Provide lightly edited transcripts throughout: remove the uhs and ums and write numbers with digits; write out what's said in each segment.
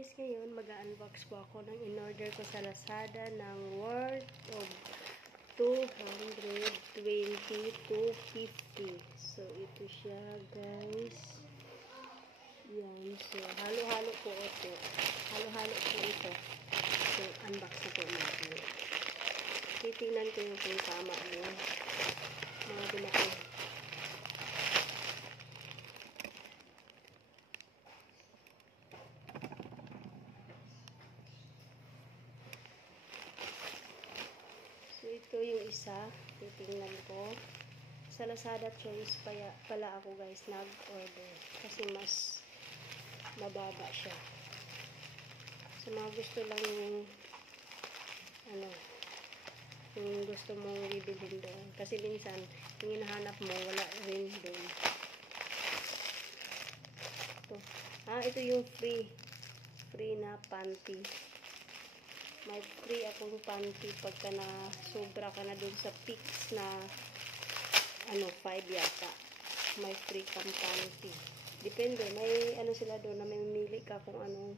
guys, ngayon mag-unbox po ako ng in-order ko sa Lazada ng worth of 220 to 50. So, ito siya guys. Yan. So, halo-halo po ito. Halo-halo po ito. So, unbox na po natin. Titingnan ko yung kung tama yung mga binakong. So, ito yung isa. Titingnan ko. Sa Lazada Choice pala ako guys nag-order. Kasi mas mababa siya. So, mga gusto lang yung yung gusto mong bibilhin doon. Kasi minsan, yung hinahanap mo, wala rin doon. Ito. Ito yung free na panty. May free akong panty pagka na sobra ka na dun sa Pix na 5 yata. May free kang panty. Depende. May sila doon na may mamili ka kung anong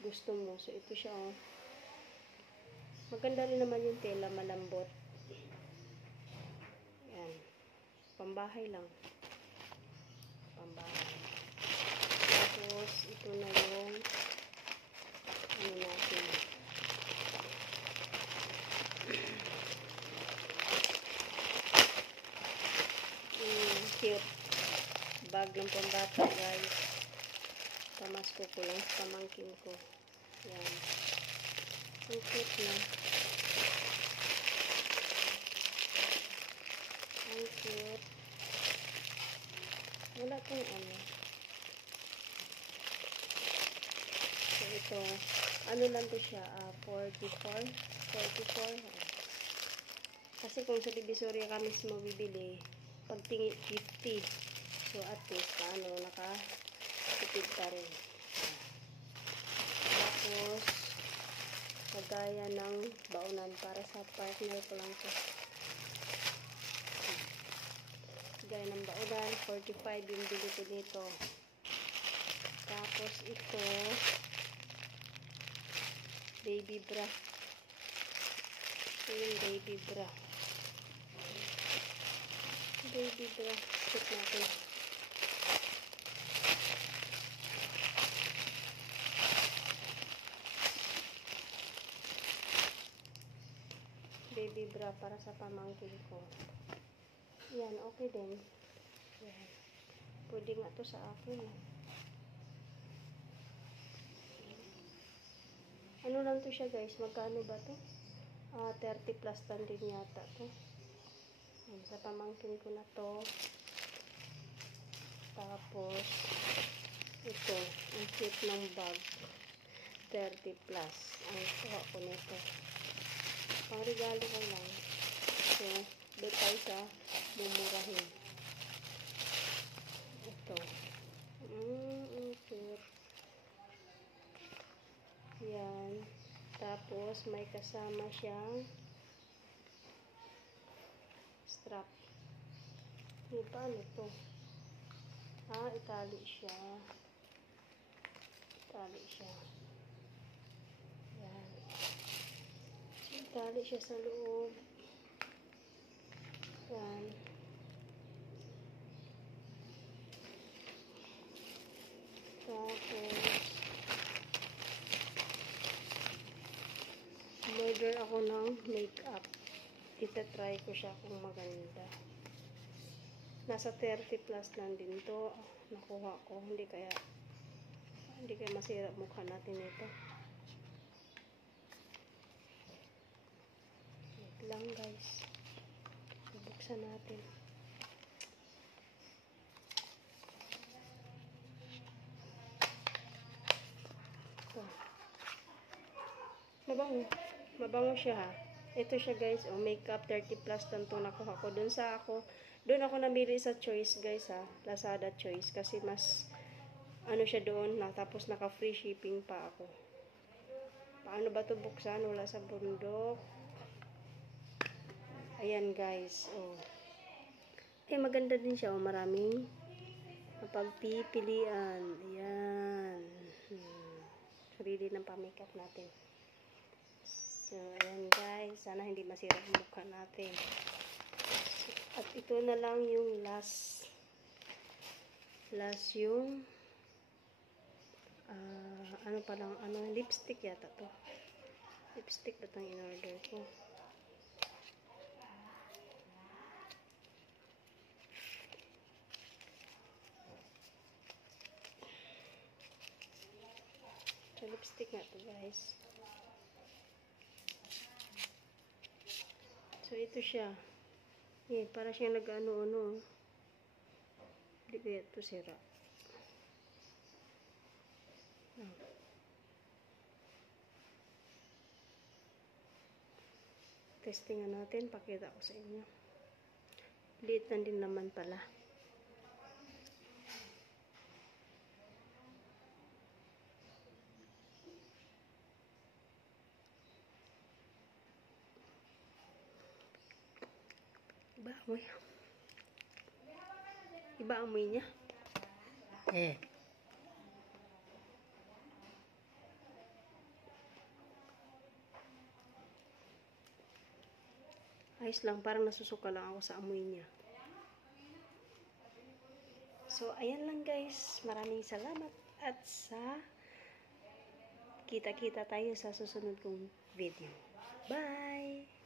gusto mo. So, ito siya Maganda rin naman yung tela, malambot. Yan. Pambahay lang. Pambahay. Tapos, ito na yung natin. Cute. Bag ng pambata, guys. Pamasko ko lang sa pamangkin ko. Yan. Ang cute na. Ang cute. Wala kong So, ito. Lang to siya? 44. Kasi kung sa Divisoria ka mismo bibili, pagtingin 50. So, at least, nakatipid pa rin. Tapos, kagaya ng baunan para sa partner ko lang to. Kagaya ng baunan, 45 yung bili ko dito. Tapos, ito, baby bra. Ito yung baby bra. Baby bra. Check natin. Baby bra para sa pamangkin ko. Yan, okay din. Yan. Pwede nga to sa akin. Lang to siya guys? Magkano ba to? 30 plus tan din yata to. Yan, sa pamangkin ko na to. Tapos, ito. Ang cute ng bag. 30 plus. Ang kuha ko nito. Pang regalo ko lang. So, doon tayo sa mumurahin. Ito. Cute. Yan. Tapos, may kasama siyang strap. Paano ito? Itali siya. Yan. Itali siya sa loob. Yan. Tapos, order ako ng makeup. Itatry ko siya kung maganda. Nasa 30 plus lang din to. Nakuha ko. Hindi kaya masira mukha natin ito. Wait lang guys. Bubuksan natin. Ito. Mabango siya ha. Ito siya guys. Makeup 30 plus lang to nakuha ko. Doon ako namili sa Choice guys ha. Lazada Choice. Kasi mas siya doon. Tapos naka free shipping pa ako. Paano ba ito buksan? Wala sa bundok. Ayan guys. Maganda din siya. Maraming mapagpipilian. Ayan. sarili ng pa-makeup natin. So, ayan guys. Sana hindi masira ang mukha natin. So, at ito na lang yung last yung ano pa lang, lipstick yata to. Lipstick ba itong in-order ko? So, lipstick nga to guys. So, ito siya. Para siyang nag-ano-ano. Hindi kaya ito sira. Testingan natin. Pakita ko sa inyo. Liit na din naman pala. Iba amoy. Iba amoy niya. Ayos lang, parang nasusuka lang ako sa amoy niya. So, ayan lang guys. Maraming salamat at sa kita-kita tayo sa susunod kong video. Bye!